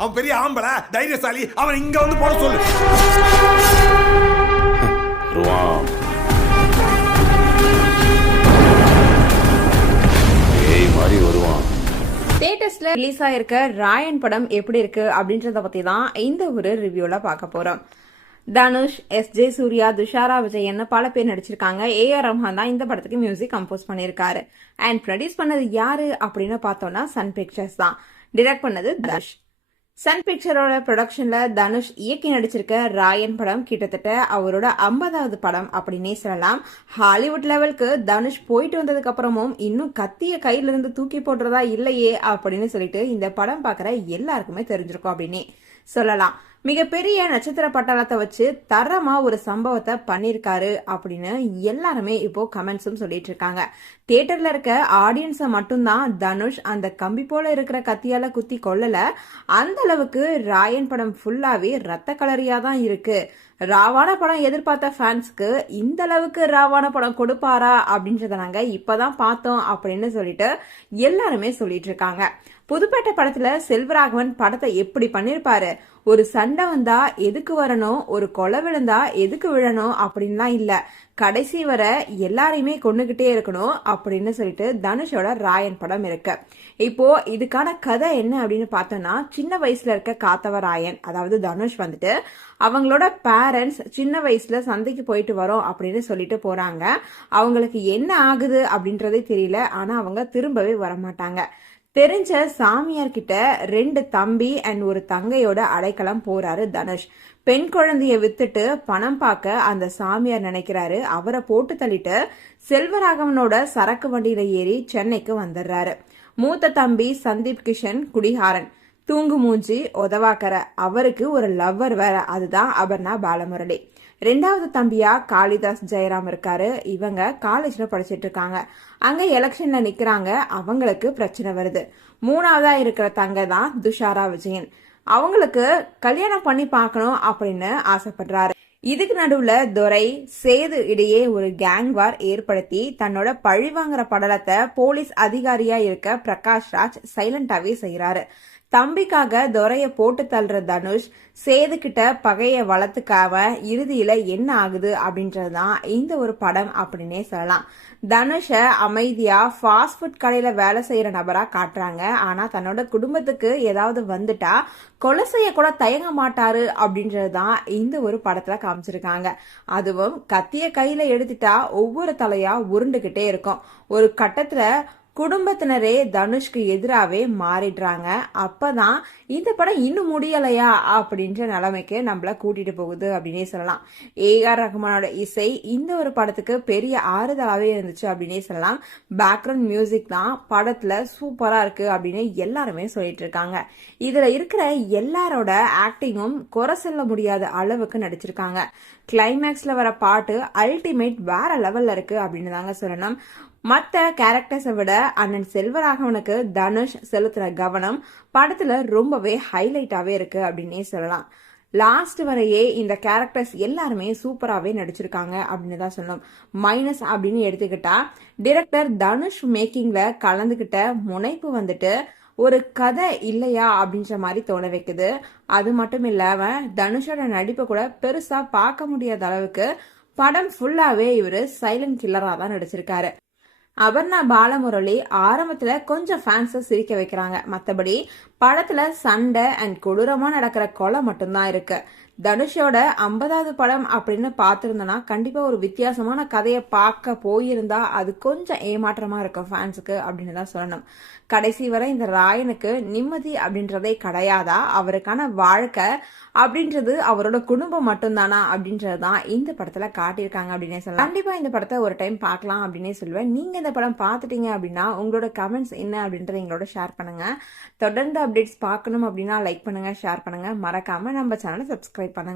அவன் பெரிய ஆம்பளை தைரியசாலி, அவன் இங்க வந்து போட சொல்லு. தியேட்டர்ஸ்ல ரிலீஸ் ஆயிருக்க ராயன் படம் எப்படி இருக்கு அப்படின்றத பத்தி தான் இந்த ஒரு ரிவ்யூல பார்க்க போறோம். தனுஷ், எஸ்.ஜே. சூர்யா, துஷாரா விஜயன் பல பேர் நடிச்சிருக்காங்க. ஏ.ஆர். ரஹ்மான் தான் இந்த படத்துக்கு மியூசிக் கம்போஸ் பண்ணிருக்காரு. அண்ட் ப்ரொடியூஸ் பண்ணது யாரு அப்படின்னு பார்த்தோம்னா சன் பிக்சர்ஸ் தான். டிரெக்ட் பண்ணது தனுஷ். சன் பிக்சரோட ப்ரொடக்ஷன்ல தனுஷ் இயக்கி நடிச்சிருக்க ராயன் படம் கிட்டத்தட்ட அவரோட 50வது படம் அப்படின்னே சொல்லலாம். ஹாலிவுட் லெவலுக்கு தனுஷ் போயிட்டு வந்ததுக்கு அப்புறமும் இன்னும் கத்திய கையில இருந்து தூக்கி போடுறதா இல்லையே அப்படின்னு சொல்லிட்டு இந்த படம் பாக்குற எல்லாருக்குமே தெரிஞ்சிருக்கும் அப்படின்னே சொல்லலாம். மிகப்பெரிய நட்சத்திர பட்டாளத்தை வச்சு தரமா ஒரு சம்பவத்தை பண்ணிருக்காரு அப்படின்னு எல்லாருமே இப்போ கமெண்ட்ஸும் சொல்லிட்டு இருக்காங்க. தியேட்டர்ல இருக்க ஆடியன்ஸை மட்டும்தான் தனுஷ் அந்த கம்பி போல இருக்கிற கத்தியால குத்தி கொள்ளல, அந்த அளவுக்கு ராயன் படம் ஃபுல்லாவே ரத்த கலரியா தான் இருக்கு. ராவான படம் எதிர்பார்த்த ஃபேன்ஸ்க்கு இந்த அளவுக்கு ராவான படம் கொடுப்பாரா அப்படின்றத நாங்க இப்பதான் பார்த்தோம் அப்படின்னு சொல்லிட்டு எல்லாருமே சொல்லிட்டு இருக்காங்க. புதுப்பேட்டை படத்துல செல்வராகவன் படத்தை எப்படி பண்ணிருப்பாரு, ஒரு சண்டை வந்தா எதுக்கு வரணும், ஒரு கொலை விழுந்தா எதுக்கு விழணும் அப்படின்லாம் இல்ல, கடைசி வர எல்லாரையுமே கொண்டுகிட்டே இருக்கணும் அப்படின்னு சொல்லிட்டு தனுஷோட ராயன் படம் இருக்கு. இப்போ இதுக்கான கதை என்ன அப்படின்னு பார்த்தோம்னா, சின்ன வயசுல இருக்க காத்தவ ராயன், அதாவது தனுஷ் வந்துட்டு அவங்களோட பேரண்ட்ஸ் சின்ன வயசுல சந்தைக்கு போயிட்டு வரோம் அப்படின்னு சொல்லிட்டு போறாங்க. அவங்களுக்கு என்ன ஆகுது அப்படின்றதே தெரியல, ஆனா அவங்க திரும்பவே வரமாட்டாங்க. தெரிஞ்ச சாமியார் கிட்ட 2 தம்பி அண்ட் ஒரு தங்கையோட அடைக்கலம் போறாரு தனுஷ். பெண் குழந்தைய வித்துட்டு பணம் பார்க்க அந்த சாமியார் நினைக்கிறாரு. அவரை போட்டு தள்ளிட்டு செல்வராகவனோட சரக்கு வண்டியில ஏறி சென்னைக்கு வந்துடுறாரு. மூத்த தம்பி சந்தீப் கிஷன் குடிகாரன், தூங்கு மூஞ்சி, உதவாக்கற, அவருக்கு ஒரு லவ்வர் வேற, அதுதான் அபர்ணா பாலமுரளி. 2வது தம்பியா காளிதாஸ் ஜெயராம் இருக்காரு. இவங்க காலேஜ்ல படிச்சிட்டு இருக்காங்க. அங்க எலெக்ஷன்ல நிக்கிறாங்க, அவங்களுக்கு பிரச்சனை வருது. 3வதா இருக்கிற தங்க தான் துஷாரா விஜயன். அவங்களுக்கு கல்யாணம் பண்ணி பார்க்கணும் அப்படின்னு ஆசைப்படுறாரு. இதுக்கு நடுவுல துரை, சேது இடையே ஒரு கேங் வார் ஏற்படுத்தி தன்னோட பழிவாங்கிற படலத்தை போலீஸ் அதிகாரியா இருக்க பிரகாஷ் ராஜ் சைலண்டாவே செய்யறாரு. தம்பிக்காக துரைய போட்டு தள்ளுற தனுஷ் சேது கிட்ட பகைய வளர்த்துக்காம இறுதியில என்ன ஆகுது அப்படின்றதுதான் இந்த ஒரு படம் அப்படின்னே சொல்லலாம். தனுஷ அமைதியா ஃபாஸ்ட் ஃபுட் கடையில வேலை செய்யற நபரா காட்டுறாங்க. ஆனா தன்னோட குடும்பத்துக்கு ஏதாவது வந்துட்டா கொலை செய்ய கூட தயங்க மாட்டாரு அப்படின்றதுதான் இந்த ஒரு படத்துல காமிச்சிருக்காங்க. அதுவும் கத்திய கையில எடுத்துட்டா ஒவ்வொரு தலையா உருண்டுகிட்டே இருக்கும். ஒரு கட்டத்துல குடும்பத்தினரே தனுஷ்க்கு எதிராவே மாறிடுறாங்க. அப்பதான் இந்த படம் இன்னும் முடியலையா அப்படின்ற நிலைமைக்கு நம்மள கூட்டிட்டு போகுது அப்படின்னே சொல்லலாம். ஏ.ஆர். ரஹ்மானோட இசை இந்த ஒரு படத்துக்கு பெரிய ஆறுதலாவே இருந்துச்சு அப்படின்னே சொல்லலாம். பேக்ரவுண்ட் மியூசிக் தான் படத்துல சூப்பரா இருக்கு அப்படின்னு எல்லாருமே சொல்லிட்டு இருக்காங்க. இதுல இருக்கிற எல்லாரோட ஆக்டிங்கும் குறை சொல்ல முடியாத அளவுக்கு நடிச்சிருக்காங்க. கிளைமேக்ஸ்ல வர பாட்டு அல்டிமேட் வேற லெவல்ல இருக்கு அப்படின்னு தாங்க சொல்லணும். மற்ற கேரக்டர்ஸை விட அண்ணன் செல்வராகவனுக்கு தனுஷ் செலுத்துற கவனம் படத்துல ரொம்பவே ஹைலைட்டாவே இருக்கு அப்படின்னே சொல்லலாம். லாஸ்ட் வரையே இந்த கேரக்டர்ஸ் எல்லாருமே சூப்பராகவே நடிச்சிருக்காங்க அப்படின்னு தான் சொல்லணும். மைனஸ் அப்படின்னு எடுத்துக்கிட்டா டிரெக்டர் தனுஷ் மேக்கிங்ல கலந்துகிட்ட முனைப்பு வந்துட்டு ஒரு கதை இல்லையா அப்படின்ற மாதிரி தோண வைக்குது. அது மட்டும் இல்லாம தனுஷோட நடிப்பை கூட பெருசா பார்க்க முடியாத அளவுக்கு படம் ஃபுல்லாவே இவரு சைலண்ட் கில்லரா தான் நடிச்சிருக்காரு. அபர்ணா பாலமுரளி ஆரம்பத்துல கொஞ்சம் ஃபேன்ஸை சிரிக்க வைக்கிறாங்க. மற்றபடி படத்துல சண்டை அண்ட் கொடூரமா நடக்கிற கொலை மட்டும்தான் இருக்கு. தனுஷோட 50வது படம் அப்படின்னு பார்த்திருந்தோம்னா கண்டிப்பா ஒரு வித்தியாசமான கதையை பார்க்க போயிருந்தா அது கொஞ்சம் ஏமாற்றமா இருக்கும் ஃபேன்ஸுக்கு அப்படின்னு தான் சொல்லணும். கடைசி வரை இந்த ராயனுக்கு நிம்மதி அப்படின்றதே கிடையாதா, அவருக்கான வாழ்க்கை அப்படின்றது அவரோட குடும்பம் மட்டும்தானா அப்படின்றதுதான் இந்த படத்துல காட்டியிருக்காங்க அப்படின்னே சொல்லலாம். கண்டிப்பா இந்த படத்தை ஒரு டைம் பார்க்கலாம் அப்படின்னே சொல்லுவேன். நீங்க இந்த படம் பார்த்துட்டீங்க அப்படின்னா உங்களோட கமெண்ட்ஸ் என்ன அப்படின்றத எங்களோட ஷேர் பண்ணுங்க. தொடர்ந்து அப்டேட்ஸ் பார்க்கணும் அப்படின்னா லைக் பண்ணுங்க, ஷேர் பண்ணுங்க, மறக்காம நம்ம சேனலை சப்ஸ்கிரைப் பண்ணுங்க.